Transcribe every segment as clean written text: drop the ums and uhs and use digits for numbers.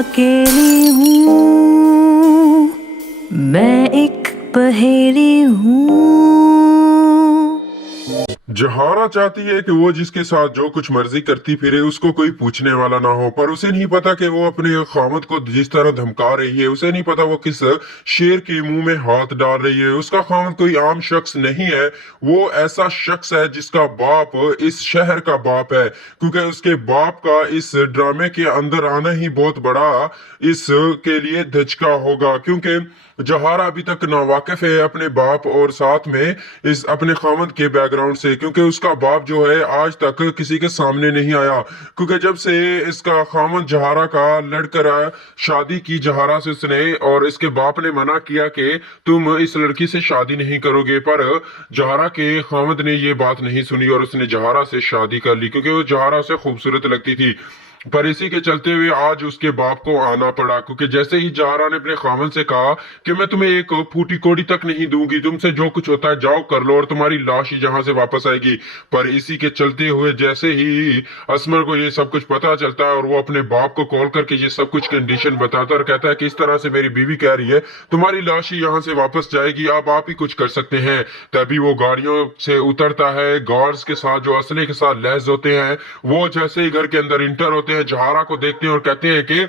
اکیلی ہوں، میں ایک پہیلی ہوں۔ جہارا چاہتی ہے کہ وہ جس کے ساتھ جو کچھ مرضی کرتی پھرے اس کو کوئی پوچھنے والا نہ ہو، پر اسے نہیں پتا کہ وہ اپنے خامد کو جس طرح دھمکا رہی ہے، اسے نہیں پتا وہ کس شیر کے منہ میں ہاتھ ڈال رہی ہے۔ اس کا خامد کوئی عام شخص نہیں ہے، وہ ایسا شخص ہے جس کا باپ اس شہر کا باپ ہے، کیونکہ اس کے باپ کا اس ڈرامے کے اندر آنا ہی بہت بڑا اس کے لیے دھچکا ہوگا، کیونکہ جہارا ابھی تک ناواقف ہے اپنے باپ اور ساتھ میں اس اپنے خامد کے بیک گراؤنڈ سے، کیونکہ اس کا باپ جو ہے آج تک کسی کے سامنے نہیں آیا، کیونکہ جب سے اس کا خامد جہارا کا لڑ کر شادی کی جہارا سے اس نے، اور اس کے باپ نے منع کیا کہ تم اس لڑکی سے شادی نہیں کرو گے، پر جہارا کے خامد نے یہ بات نہیں سنی اور اس نے جہارا سے شادی کر لی، کیونکہ وہ جہارا سے خوبصورت لگتی تھی۔ پر اسی کے چلتے ہوئے آج اس کے باپ کو آنا پڑا، کیونکہ جیسے ہی جہارا نے اپنے خامد سے کہا کہ میں تمہیں ایک پھوٹی کوڑی تک نہیں دوں گی، تم سے جو کچھ ہوتا ہے جاؤ کر لو اور تمہاری لاش ہی جہاں سے واپس آئے گی، پر اسی کے چلتے ہوئے جیسے ہی اسمر کو یہ سب کچھ پتا چلتا ہے اور وہ اپنے باپ کو کال کر کے یہ سب کچھ کنڈیشن بتاتا اور کہتا ہے کہ اس طرح سے میری بیوی کہہ رہی ہے تمہاری لاش ہی یہاں سے واپس جائے گی، آپ ہی کچھ کر سکتے ہیں۔ تبھی وہ گاڑیوں سے اترتا ہے، گارڈز کے ساتھ جو اسلحے کے ساتھ لیس ہوتے ہیں وہ جیسے ہی گھر کے اندر انٹر ہوتے ہیں جہارا کو دیکھتے ہیں اور کہتے ہیں کہ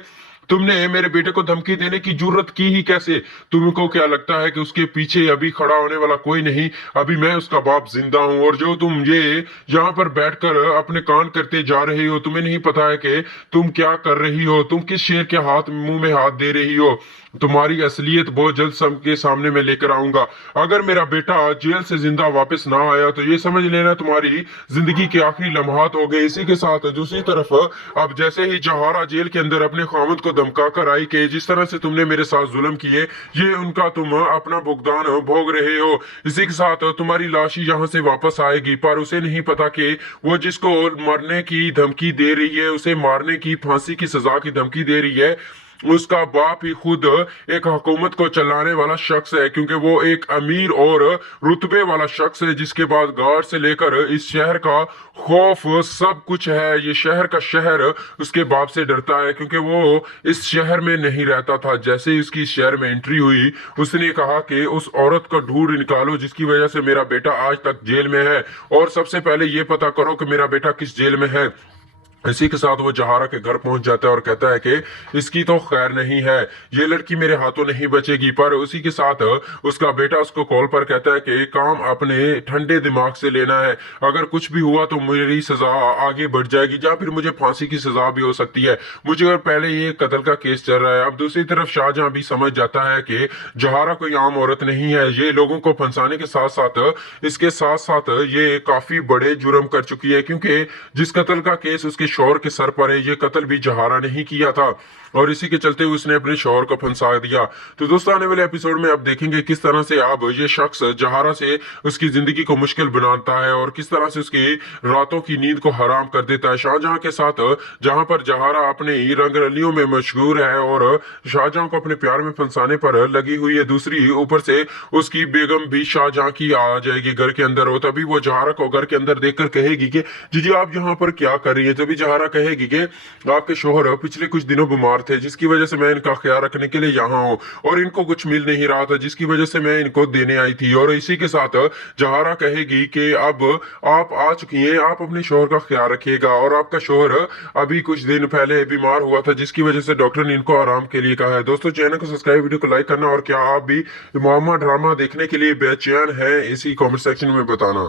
تم نے میرے بیٹے کو دھمکی دینے کی جرت کی ہی کیسے؟ تم کو کیا لگتا ہے کہ اس کے پیچھے ابھی کھڑا ہونے والا کوئی نہیں؟ ابھی میں اس کا باپ زندہ ہوں، اور جو تم یہ یہاں پر بیٹھ کر اپنے کان کرتے جا رہی ہو، تمہیں نہیں پتا ہے کہ تم کیا کر رہی ہو، تم کس شیر کے منہ میں ہاتھ دے رہی ہو۔ تمہاری اصلیت بہت جلد سب کے سامنے میں لے کر آؤں گا۔ اگر میرا بیٹا جیل سے زندہ واپس نہ آیا تو یہ سمجھ لینا تمہاری زندگی کے آخری لمحات ہو گئے۔ اسی کے ساتھ دوسری طرف اب جیسے ہی جہارا جیل کے اندر اپنے خامد کو دھمکا کر آئی کہ جس طرح سے تم نے میرے ساتھ ظلم کیے یہ ان کا تم اپنا بھگتان بھوگ رہے ہو، اسی کے ساتھ تمہاری لاش یہاں سے واپس آئے گی، پر اسے نہیں پتا کہ وہ جس کو مرنے کی دھمکی دے رہی ہے، اسے مارنے کی پھانسی کی سزا کی دھمکی دے رہی ہے، اس کا باپ ہی خود ایک حکومت کو چلانے والا شخص ہے، کیونکہ وہ ایک امیر اور رتبے والا شخص ہے جس کے بعد گارڈ سے لے کر اس شہر کا خوف سب کچھ ہے۔ یہ شہر کا شہر اس کے باپ سے ڈرتا ہے، کیونکہ وہ اس شہر میں نہیں رہتا تھا۔ جیسے ہی اس کی شہر میں انٹری ہوئی اس نے کہا کہ اس عورت کو ڈھونڈ نکالو جس کی وجہ سے میرا بیٹا آج تک جیل میں ہے، اور سب سے پہلے یہ پتا کرو کہ میرا بیٹا کس جیل میں ہے۔ اسی کے ساتھ وہ جہارا کے گھر پہنچ جاتا ہے اور کہتا ہے کہ اس کی تو خیر نہیں ہے، یہ لڑکی میرے ہاتھوں نہیں بچے گی، پر اسی کے ساتھ اس کا بیٹا اس کو کال پر کہتا ہے کہ کام اپنے ٹھنڈے دماغ سے لینا ہے، اگر کچھ بھی ہوا تو میری سزا آگے بڑھ جائے گی یا پھر مجھے پھانسی کی سزا بھی ہو سکتی ہے، مجھے اور پہلے یہ قتل کا کیس چل رہا ہے۔ اب دوسری طرف شاہجہاں بھی سمجھ جاتا ہے کہ جہارا کوئی عام عورت نہیں ہے، یہ لوگوں کو پھنسانے کے ساتھ ساتھ اس کے ساتھ ساتھ یہ کافی بڑے جرم کر چکی ہے، کیونکہ جس قتل کا کیس اس کے شوہر کے سر پر ہے یہ قتل بھی جہارا نہیں کیا تھا، اور اسی کے چلتے اس نے اپنے شوہر کو پھنسا دیا۔ تو دوستو آنے والے ایپیسوڈ میں آپ دیکھیں گے کس طرح سے اب یہ شخص جہارا سے اس کی زندگی کو مشکل بناتا ہے اور کس طرح سے اس کی راتوں کی نیند کو حرام کر دیتا ہے۔ شاہجہاں کے ساتھ جہاں پر جہارا اپنے رنگ رلیوں میں مشغول ہے اور شاہجہاں کو اپنے پیار میں پھنسانے پر لگی ہوئی ہے، دوسری اوپر سے اس کی بیگم بھی شاہجہاں کی آ جائے گی گھر کے اندر، اور تبھی وہ جہارا کو گھر کے اندر دیکھ کر کہے گی کہ جی آپ یہاں پر کیا کر رہی ہیں؟ تبھی جہارا کہے گی کہ آپ کے شوہر پچھلے کچھ دنوں بیمار تھے جس کی وجہ سے میں ان کا خیال رکھنے کے لیے یہاں ہوں، اور ان کو کچھ مل نہیں رہا تھا جس کی وجہ سے میں ان کو دینے آئی تھی، اور اسی کے ساتھ جہارا کہے گی کہ اب آپ آ چکی ہیں، آپ اپنے شوہر کا خیال رکھیے گا، اور آپ کا شوہر ابھی کچھ دن پہلے بیمار ہوا تھا جس کی وجہ سے ڈاکٹر نے ان کو آرام کے لیے کہا ہے۔ دوستو چینل کو سبسکرائب، ویڈیو کو لائک کرنا، اور کیا آپ بھی معمہ ڈرامہ دیکھنے کے لیے بے چین ہیں اسی کامنٹ سیکشن میں بتانا۔